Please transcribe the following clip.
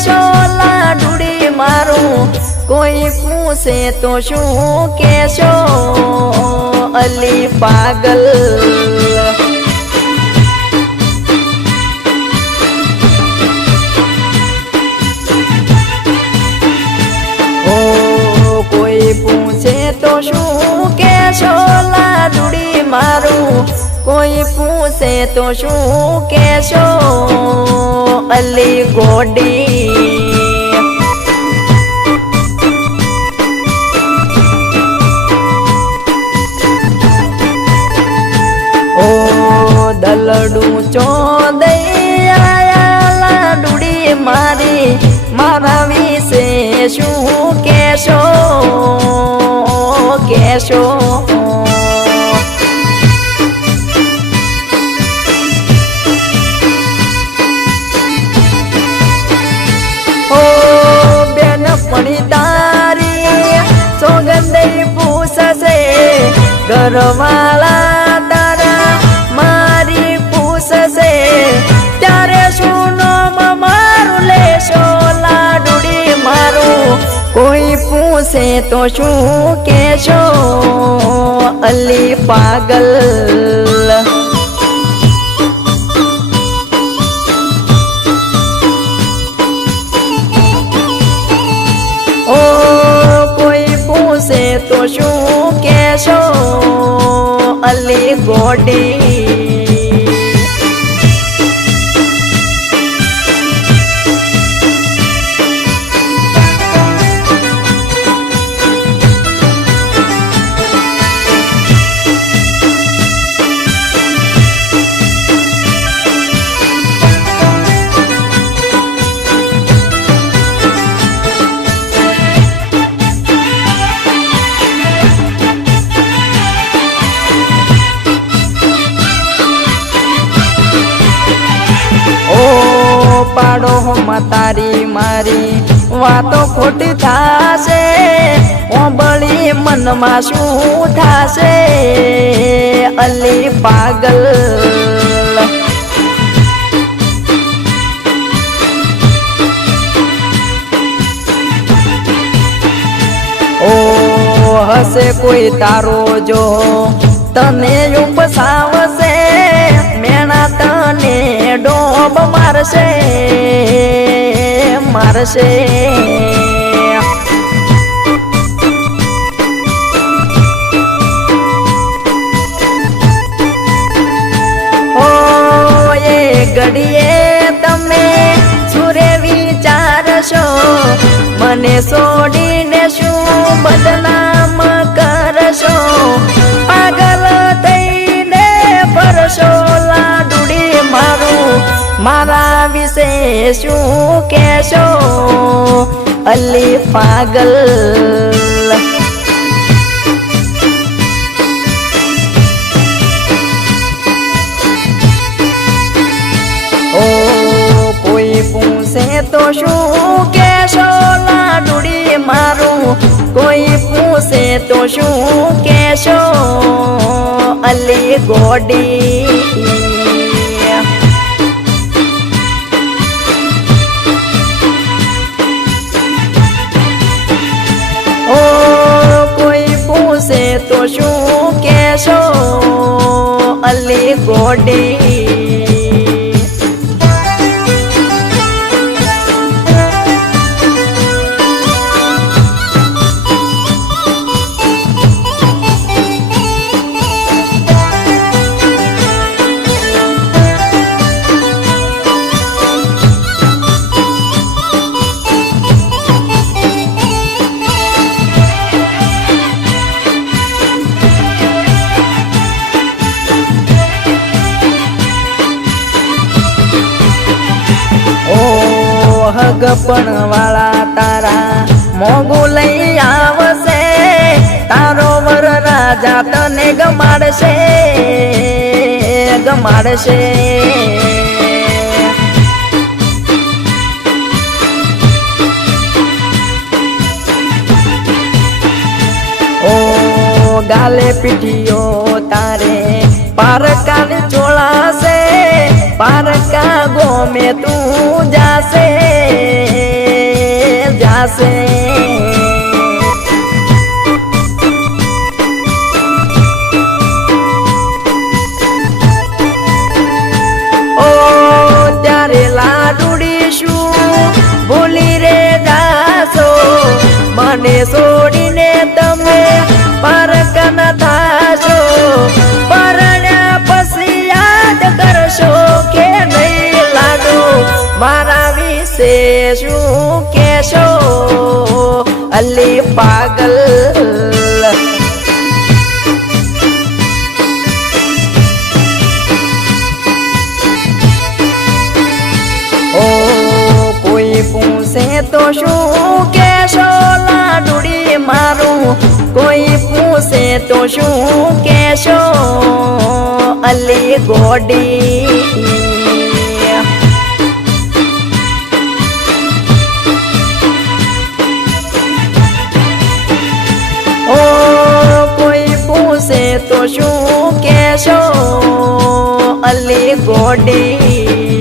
લાડુડી મારું કોઈ પૂછે તો શું કેશો અલી પાગલ કોઈ પૂછે તો શું કેશો લાડુડી મારું કોઈ પૂછે તો શું કેશો અલી ગોડી ઓ દલડું ચોદૈયા લાડુડી મારી મારા વિશે શું કેશો કેશો બેન પણી તારી સોગંદઈ પૂછશે ઘરવાળા તારા મારી પૂછશે ત્યારે શું નામ મારું લેશો લાડુડી મારું કોઈ પૂછે તો શું કેશો અલી પાગલ તો શું કેશો અલી ગોડી પાડો તારી મારી વાતો ખોટી થાશે ઓબળી મનમાં શું થાશે અલી પાગલ ઓ હશે કોઈ તારો જો તને ઉપસાવશે મેણા તને ડોબ મારશે મારશે ઓ એ ઘડીએ તમે સુરે વિચારશો મને છોડીને શું બદનામ કરશો પાગલ થઈને ફરશો લાડુડી મારું મારા વિશે શું કેશો અલી પાગલ ઓ કોઈ પૂછે તો શું કેશો લાડુડી મારું કોઈ પૂછે તો શું કેશો અલી ગોડી તો શું કેશો અલી ગોડી ગપણ વાળા તારા મોગું લઈ આવશે તારો વર રાજા તને ગમાડશે ગમાડશે ઓ ગાલે પીઠીઓ તારે પારકાની ચોળાશે પારકા ગોમે તું જાશે કર્યા છે ઓ ત્યારે લાડુડી શું ભૂલી રે જાશો મને છોડીને તમે પારકન થાશો પરણ્યા પછી યાદ કરશો કે નહીં લાડુ મારા વિશે શું કેશો અલી પાગલ ઓ કોઈ પૂછે તો શું કેશો લાડુડી મારું કોઈ પૂછે તો શું કેશો અલી ગોડી ઓ કોઈ પૂછે તો શું કેશો અલી ગોડી